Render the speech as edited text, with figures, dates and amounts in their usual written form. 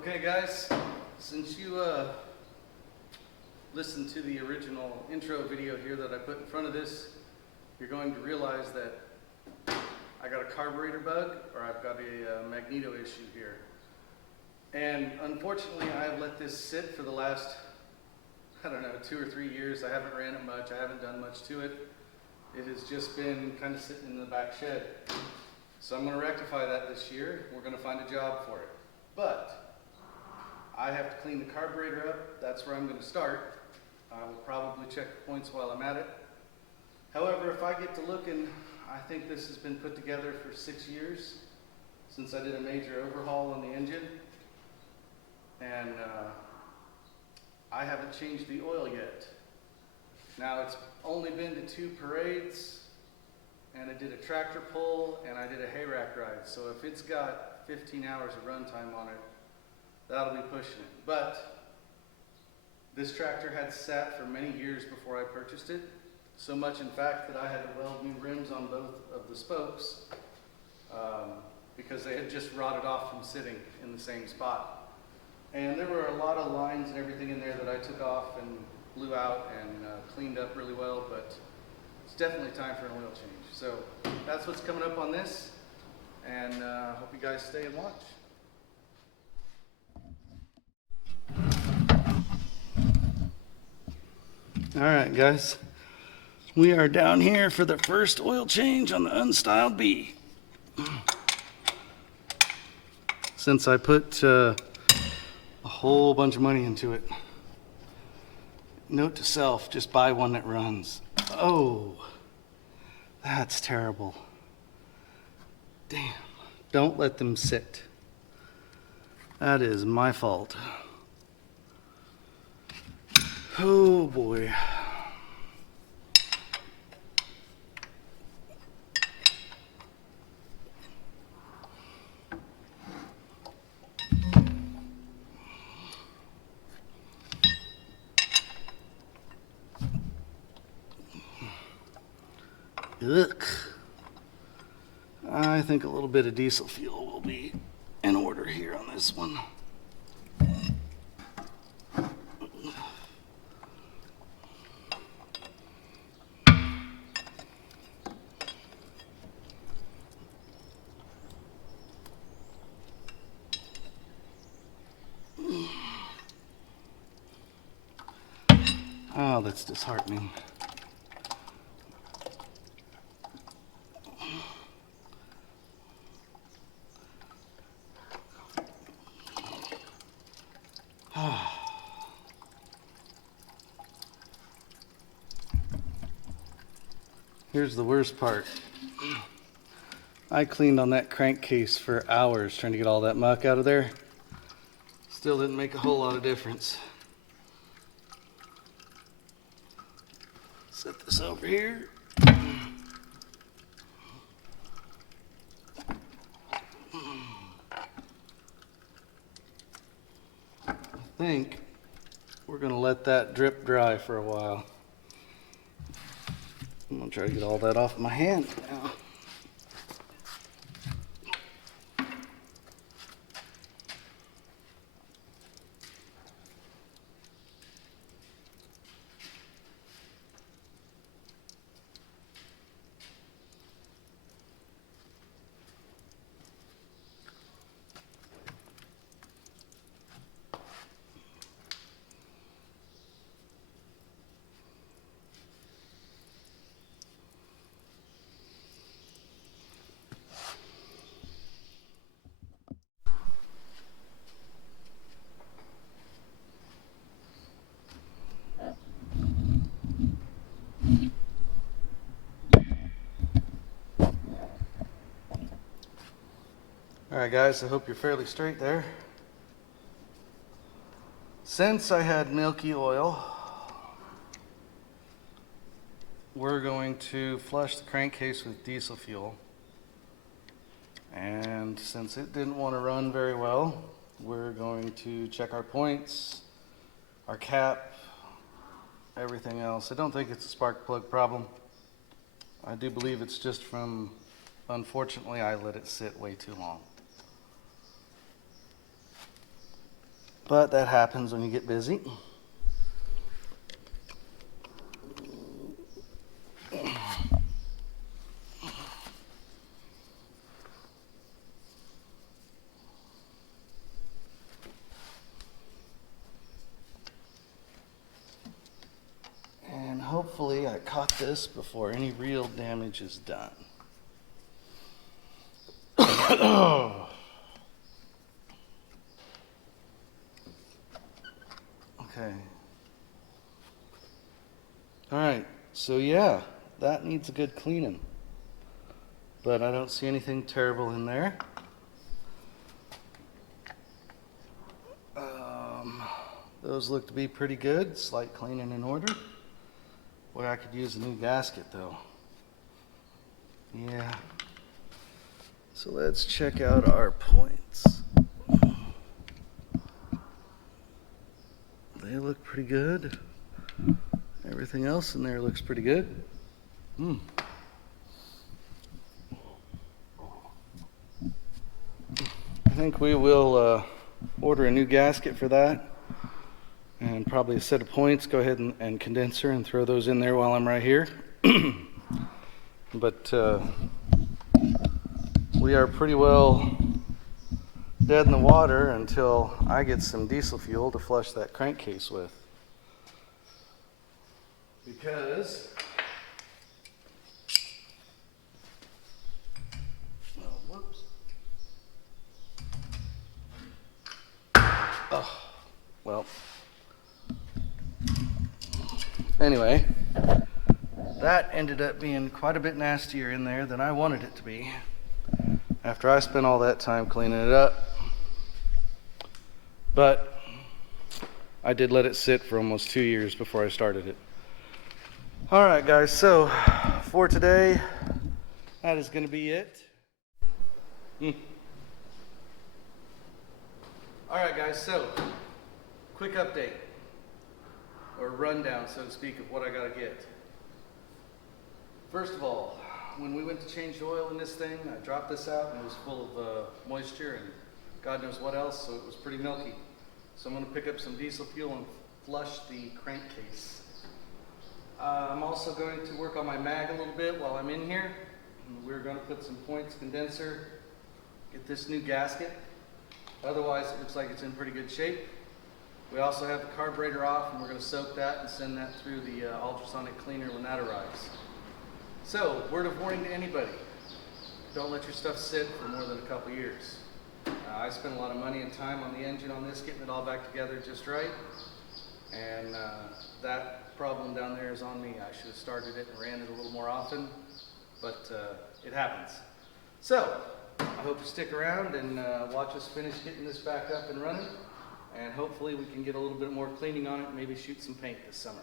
Okay guys, since you listened to the original intro video here that I put in front of this, you're going to realize that I got a carburetor bug, or I've got a magneto issue here. And unfortunately I've let this sit for the last, 2 or 3 years. I haven't ran it much, I haven't done much to it. It has just been kind of sitting in the back shed. So I'm going to rectify that this year. We're going to find a job for it. But I have to clean the carburetor up. That's where I'm going to start. I will probably check the points while I'm at it. However, if I get to looking, I think this has been put together for 6 years since I did a major overhaul on the engine. And I haven't changed the oil yet. Now, it's only been to 2 parades, and I did a tractor pull, and I did a hay rack ride. So if it's got 15 hours of runtime on it, that'll be pushing it. But this tractor had sat for many years before I purchased it. So much, in fact, that I had to weld new rims on both of the spokes because they had just rotted off from sitting in the same spot. And there were a lot of lines and everything in there that I took off and blew out and cleaned up really well, but it's definitely time for an oil change. So that's what's coming up on this, and hope you guys stay and watch. All right, guys, we are down here for the first oil change on the Unstyled B. Since I put a whole bunch of money into it. Note to self, just buy one that runs. Oh, that's terrible. Damn, don't let them sit. That is my fault. Oh boy. Ugh. I think a little bit of diesel fuel will be in order here on this one. Oh, that's disheartening. Here's the worst part. I cleaned on that crankcase for hours trying to get all that muck out of there. Still didn't make a whole lot of difference. Set this over here. I think we're going to let that drip dry for a while. I'm going to try to get all that off my hand now. Alright guys, I hope you're fairly straight there. Since I had milky oil, we're going to flush the crankcase with diesel fuel. And since it didn't want to run very well, we're going to check our points, our cap, everything else. I don't think it's a spark plug problem. I do believe it's just from, unfortunately, I let it sit way too long. but that happens when you get busy. And hopefully I caught this before any real damage is done. Okay. All right, so yeah, that needs a good cleaning. But I don't see anything terrible in there. Those look to be pretty good, slight cleaning in order. Boy, I could use a new gasket though. Yeah. So let's check out our points. They look pretty good. Everything else in there looks pretty good. I think we will order a new gasket for that, and probably a set of points. Go ahead and condenser and throw those in there while I'm right here. But we are pretty well dead in the water until I get some diesel fuel to flush that crankcase with. Because well, anyway, that ended up being quite a bit nastier in there than I wanted it to be after I spent all that time cleaning it up. But I did let it sit for almost 2 years before I started it. All right, guys, so for today, that is going to be it. All right, guys, so quick update, or rundown, so to speak, of what I got to get. First of all, when we went to change oil in this thing, I dropped this out and it was full of moisture and God knows what else, so it was pretty milky. So I'm going to pick up some diesel fuel and flush the crankcase. I'm also going to work on my mag a little bit while I'm in here. We're going to put some points, condenser, get this new gasket. Otherwise, it looks like it's in pretty good shape. We also have the carburetor off, and we're going to soak that and send that through the ultrasonic cleaner when that arrives. So, word of warning to anybody, don't let your stuff sit for more than a couple years. I spent a lot of money and time on the engine on this, getting it all back together just right. And that problem down there is on me. I should have started it and ran it a little more often, but it happens. So, I hope you stick around and watch us finish getting this back up and running, and hopefully we can get a little bit more cleaning on it and maybe shoot some paint this summer.